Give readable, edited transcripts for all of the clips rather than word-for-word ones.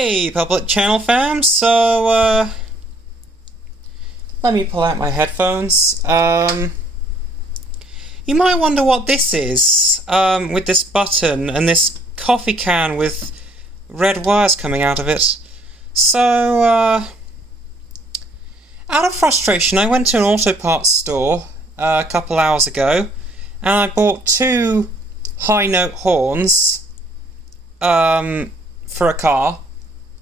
Hey, public channel fam. So, let me pull out my headphones. You might wonder what this is, with this button and this coffee can with red wires coming out of it. So, out of frustration, I went to an auto parts store a couple hours ago, and I bought two high-note horns, for a car.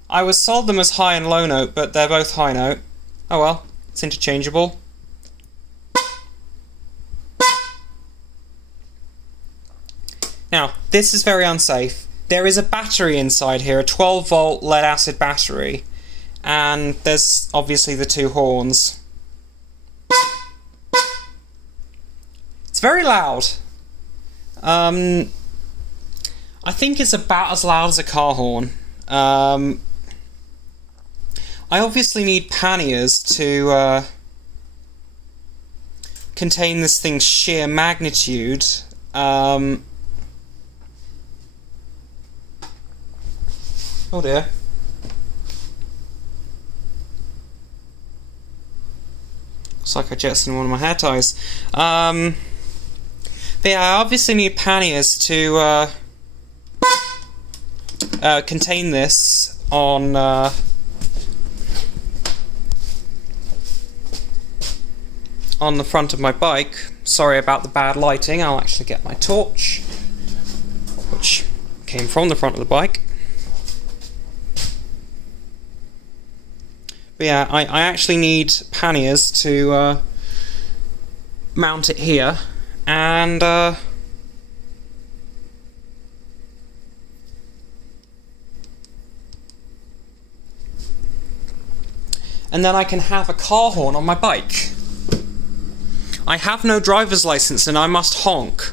I was sold them as high and low note, but they're both high note. Oh well, it's interchangeable. Now, this is very unsafe. There is a battery inside here, a 12-volt lead-acid battery, and there's obviously the two horns. It's very loud. I think it's about as loud as a car horn. I obviously need panniers to contain this thing's sheer magnitude. Oh dear. Looks like I jettisoned one of my hair ties. But yeah, I obviously need panniers to contain this on the front of my bike. Sorry about the bad lighting. I'll actually get my torch, which came from the front of the bike. But yeah, I actually need panniers to mount it here, and then I can have a car horn on my bike. I have no driver's license and I must honk.